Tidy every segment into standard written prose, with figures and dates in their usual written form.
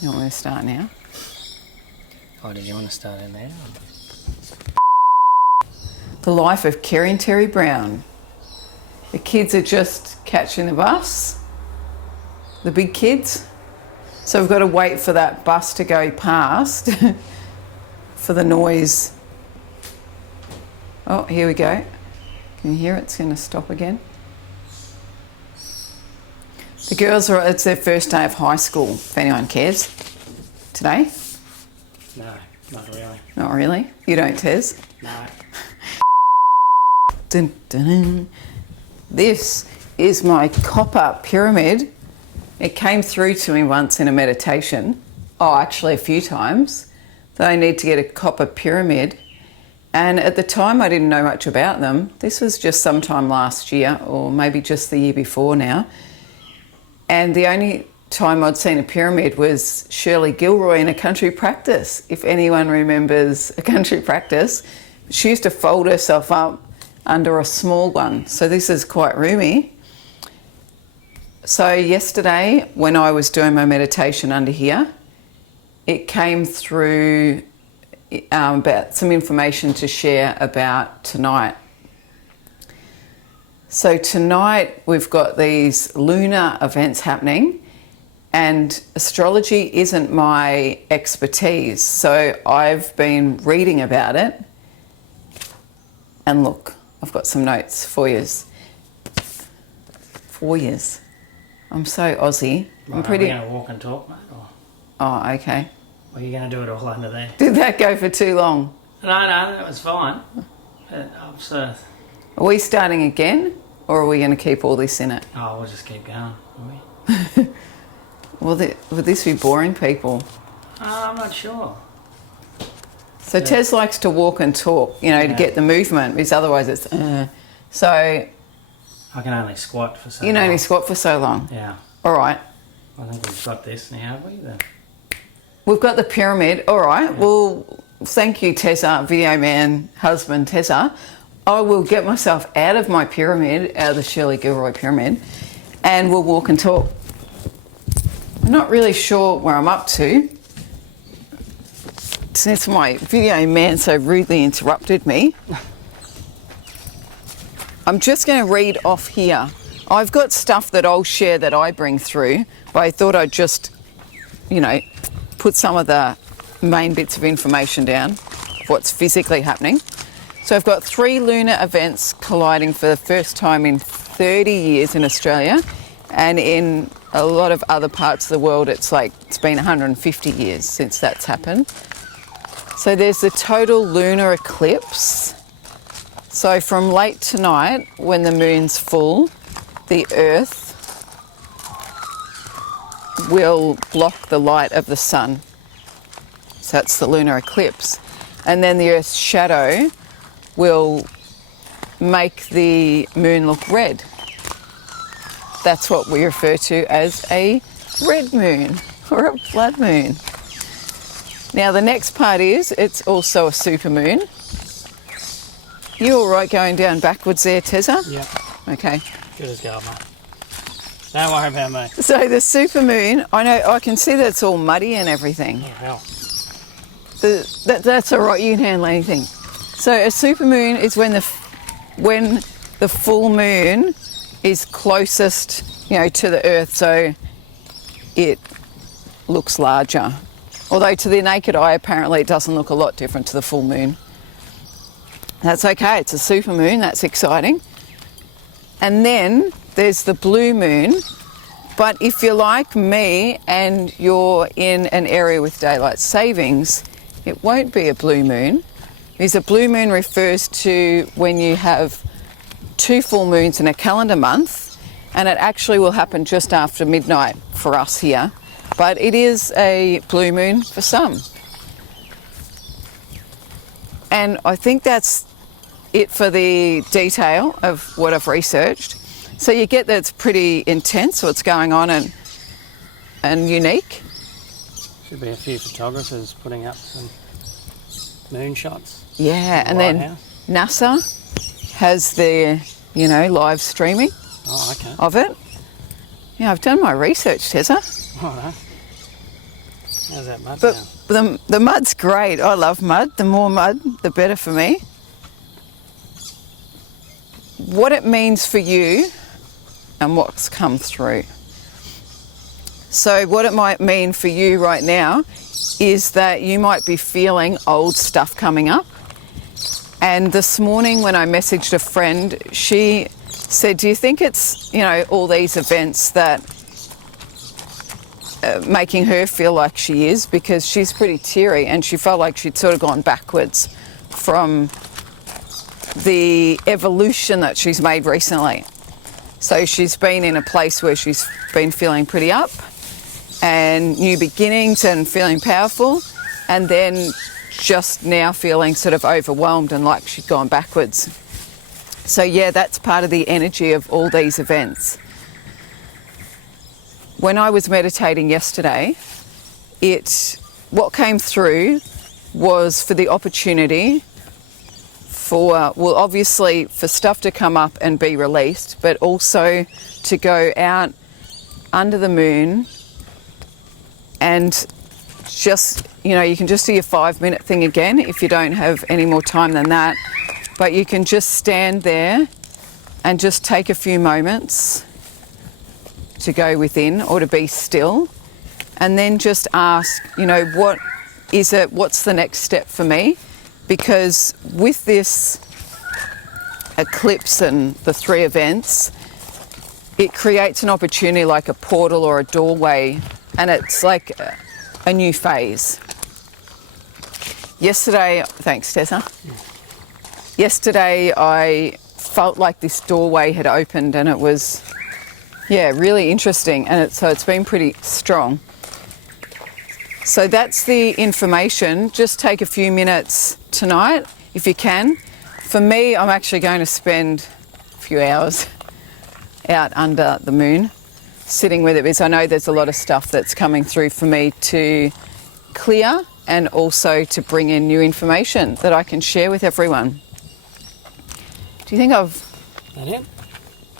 You want me to start now? Oh, did you want to start in there? The life of Kerry and Terry Brown. The kids are just catching the bus, the big kids. So we've got to wait for that bus to go past for the noise. Oh, here we go. Can you hear it? It's going to stop again. The girls it's their first day of high school, if anyone cares. Today? No, not really. Not really? You don't, Tez? No. Dun, dun, dun. This is my copper pyramid. It came through to me once in a meditation. Oh, actually a few times. That I need to get a copper pyramid. And at the time I didn't know much about them. This was just sometime last year or maybe just the year before now. And the only time I'd seen a pyramid was Shirley Gilroy in a country practice. If anyone remembers a country practice, she used to fold herself up under a small one. So this is quite roomy. So yesterday when I was doing my meditation under here, it came through about some information to share about tonight. So tonight we've got these lunar events happening, and astrology isn't my expertise. So I've been reading about it, and look, I've got some notes for yous. For yous. I'm so Aussie. Right, I'm pretty. Are we going to walk and talk, mate? Or Oh, okay. are you going to do it all under there? Did that go for too long? No, that was fine. Are we starting again, or are we going to keep all this in it? Oh, we'll just keep going, will we? Would this be boring people? I'm not sure. So Tez likes to walk and talk, to get the movement, because otherwise it's... So... I can only squat for so long. You can only squat for so long? Yeah. All right. I think we've got this now, have we? We've got the pyramid. All right. Yeah. Well, thank you, Tessa, video man, husband Tessa. I will get myself out of my pyramid, out of the Shirley Gilroy pyramid, and we'll walk and talk. I'm not really sure where I'm up to, since my video man so rudely interrupted me. I'm just going to read off here. I've got stuff that I'll share that I bring through, but I thought I'd just, put some of the main bits of information down, what's physically happening. So I've got 3 lunar events colliding for the first time in 30 years in Australia, and in a lot of other parts of the world it's been 150 years since that's happened. So there's the total lunar eclipse. So from late tonight, when the moon's full, the Earth will block the light of the sun. So that's the lunar eclipse. And then the Earth's shadow will make the moon look red. That's what we refer to as a red moon or a blood moon. Now the next part is it's also a supermoon. You all right going down backwards there, Tessa? Yeah. Okay. Good as gold, mate. Don't worry about me. So the supermoon, I can see that it's all muddy and everything. Oh, hell. That's all right, you can handle anything. So a supermoon is when the full moon is closest, to the Earth, so it looks larger. Although to the naked eye, apparently it doesn't look a lot different to the full moon. That's okay, it's a supermoon, that's exciting. And then there's the blue moon, but if you're like me and you're in an area with daylight savings, it won't be a blue moon. Because a blue moon refers to when you have 2 full moons in a calendar month, and it actually will happen just after midnight for us here. But it is a blue moon for some. And I think that's it for the detail of what I've researched. So you get that it's pretty intense what's going on and unique. Should be a few photographers putting up some moon shots. Yeah, and then NASA has their, live streaming of it. Yeah, I've done my research, Tessa. All right. How's that mud But now? the mud's great. I love mud. The more mud, the better for me. What it means for you and what's come through. So what it might mean for you right now is that you might be feeling old stuff coming up. And this morning when I messaged a friend, she said, do you think it's, all these events that making her feel like she is, because she's pretty teary and she felt like she'd sort of gone backwards from the evolution that she's made recently. So she's been in a place where she's been feeling pretty up and new beginnings and feeling powerful, and then just now feeling sort of overwhelmed and like she'd gone backwards. So yeah, that's part of the energy of all these events. When I was meditating yesterday, what came through was for the opportunity for, obviously for stuff to come up and be released, but also to go out under the moon and just, you can just do your 5-minute thing again if you don't have any more time than that. But you can just stand there and just take a few moments to go within or to be still, and then just ask, what is it? What's the next step for me? Because with this eclipse and the 3 events, it creates an opportunity like a portal or a doorway, and it's like a new phase. Yesterday, thanks Tessa. Yesterday I felt like this doorway had opened, and it was, really interesting, and so it's been pretty strong. So that's the information. Just take a few minutes tonight if you can. For me, I'm actually going to spend a few hours out under the moon, sitting with it, because I know there's a lot of stuff that's coming through for me to clear and also to bring in new information that I can share with everyone. Do you think That it?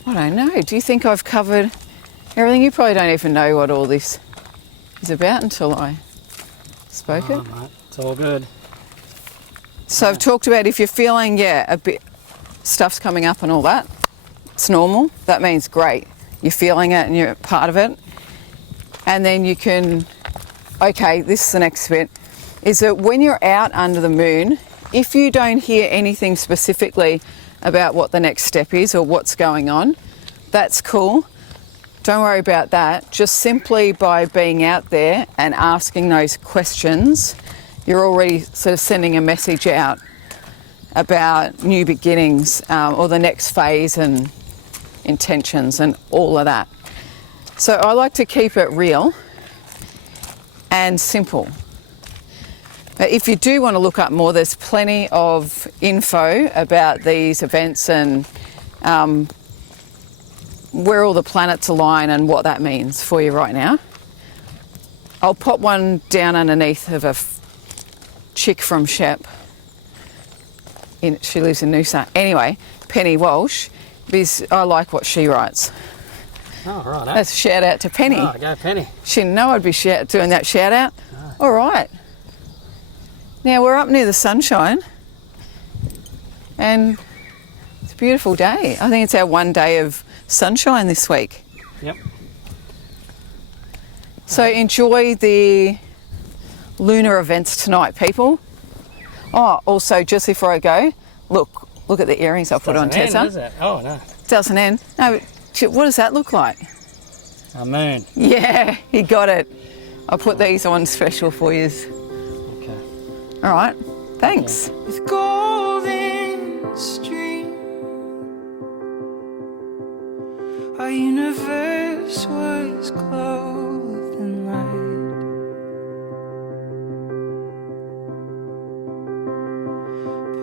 I don't know. Do you think I've covered everything? You probably don't even know what all this is about until I spoke it. Mate, it's all good. So I've talked about if you're feeling, a bit, stuff's coming up and all that, it's normal. That means great. You're feeling it and you're part of it. And then you can, this is the next bit, is that when you're out under the moon, if you don't hear anything specifically about what the next step is or what's going on, that's cool. Don't worry about that. Just simply by being out there and asking those questions, you're already sort of sending a message out about new beginnings or the next phase and intentions and all of that. So I like to keep it real and simple. But if you do want to look up more, there's plenty of info about these events and where all the planets align and what that means for you right now. I'll pop one down underneath of a chick from Shep. She lives in Noosa. Anyway, Penny Walsh, because I like what she writes. Oh, right. That's a shout out to Penny. Oh, go Penny. She didn't know I'd be doing that shout out. Oh. All right. Now we're up near the sunshine and it's a beautiful day. I think it's our one day of sunshine this week. Yep. So enjoy the lunar events tonight, people. Oh, also just before I go, look at the earrings I put on Tessa. Does it? Oh, no. Doesn't end. No, what does that look like? A moon. Yeah, he got it. I put these on special for you. Okay. All right, thanks. Okay. With golden stream, our universe was clothed in light.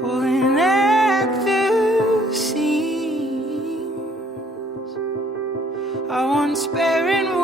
Pulling at the seams, our once barren